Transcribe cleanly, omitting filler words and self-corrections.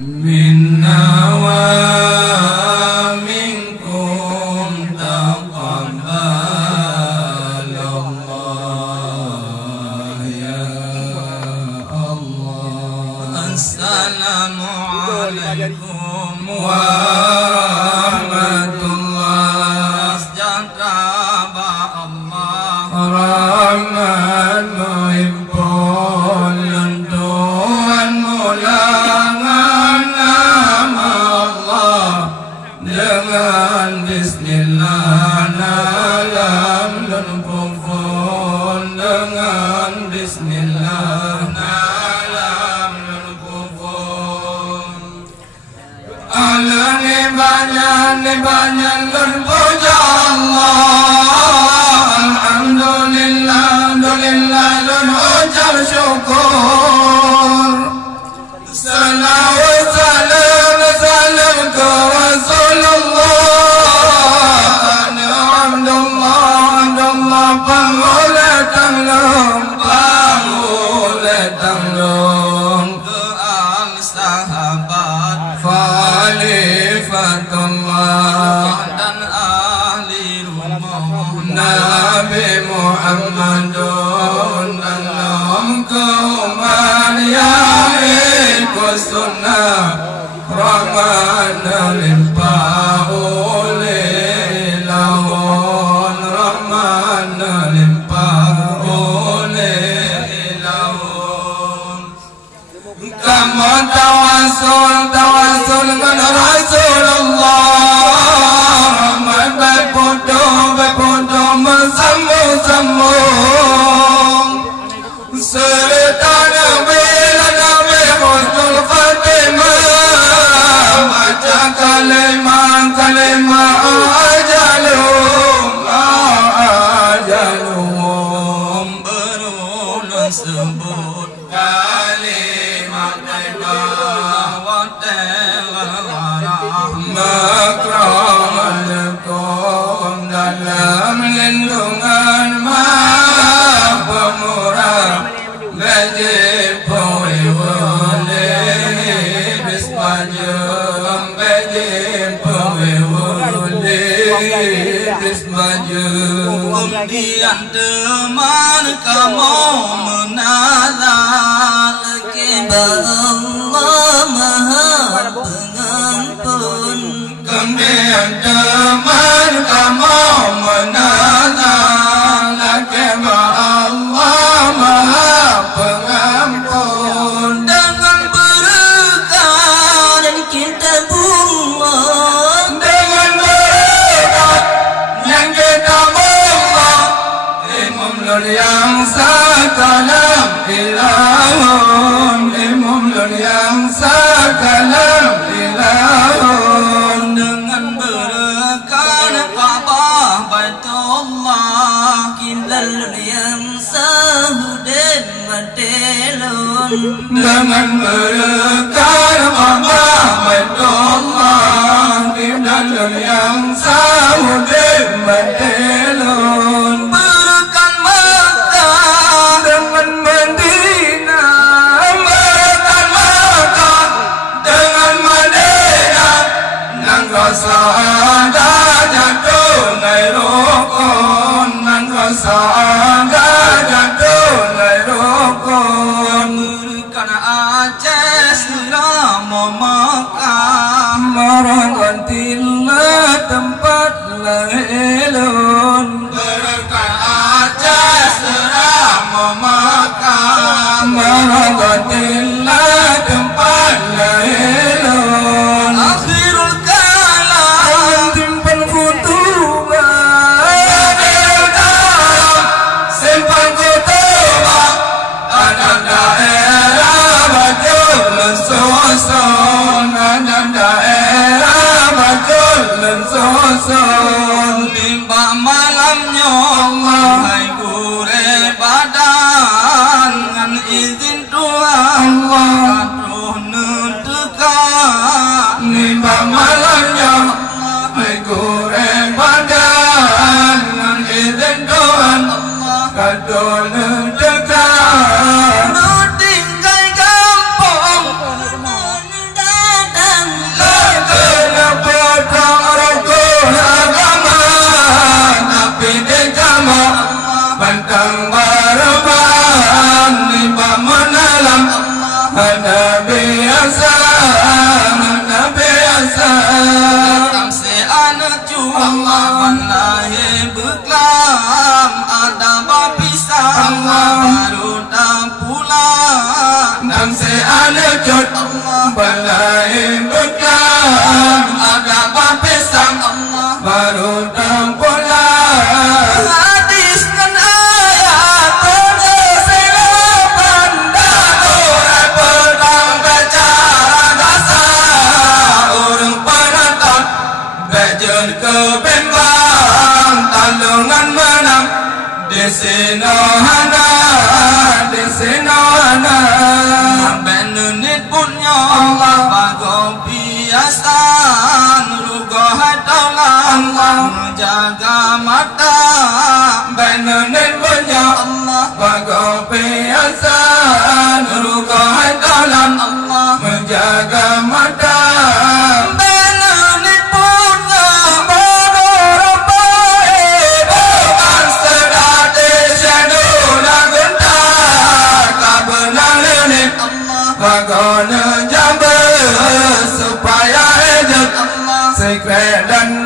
منا ومنكم تقبل الله يا الله. السلام عليكم ورحمة الله. Sejahtera Allah rahmat muhibbul Tuhan mulangan nama Allah dengan bismillah nalam lun dengan bismillah nalam lun Allah ni banyak lun puja Allah. Alhamdulillah lun ucap syukur. Salawat salam ke Rasulullah. Alhamdulillah pangoleh tanglung ke al-sahabat Khalifatullah dan ahli rumah Nabi Muhammadun dalam keumat yang ikut sunnah rahmat limpah oleh laun rahmat limpah oleh laun. Kamu tawasul dengan Rasulullah berputu bersambung serta Nabi husnul khatimah baca kalimah ajalum berulun sebut kalimah taibah wa ta'ala makramakum dalam lindungan Maha Pemurah wajib pewole bismajum wajib pewole bismajum. Kemudian teman kamu menazar kepada Allah Maha Pengampun. Kemudian teman kamu menazar kepada Allah Maha Pengampun. Dengan berkah dan kitabullah, dengan berkat yang kitabullah, Imam Lul yang sakalam ilahun, Imam Lul yang sakalam ilahun. Dengan berkat Ka'bah Baitullah, Kiblal yang sahudin matelun. Dengan berkat Ka'bah Baitullah, Kiblal yang sahudin matelun. Berkat Makkah dengan Madinah, berkat Makkah dengan Madinah, nangka sa'adah jatuh ngai rukun, nangka sa'adah jatuh ngai rukun. Berkat Aceh selama Makkah, marahkantillah tempat lahilun. Berkat Aceh selama Makkah, marahkantillah tempat lahilun. Akhirul kalam simpan khutubah, akhirul kalam simpan khutubah. Anak daerah baju mensusun, Nabi Datang seanak cu Allah Panai berkelam Ada bapisang Baru tak pulang Nam seanak cu Panai berkelam Ada bapisang Baru tak pulang Hadis kan ayat Silapan Darurat pedang Bicara dasar Orang penonton Bejen ke bimbang Tandungan menang Di sini hana Benunit punya Allah Bago biasan Rugo hadaulah Menjaga mata Benunit punya Allah Bago piasan Rugohan dalam Allah Menjaga mata Benunit punya Baru baik Bukan sedati Syeduna gentar Kabenan lenit Allah Bagona jambe Supaya hidup Allah Sekret dan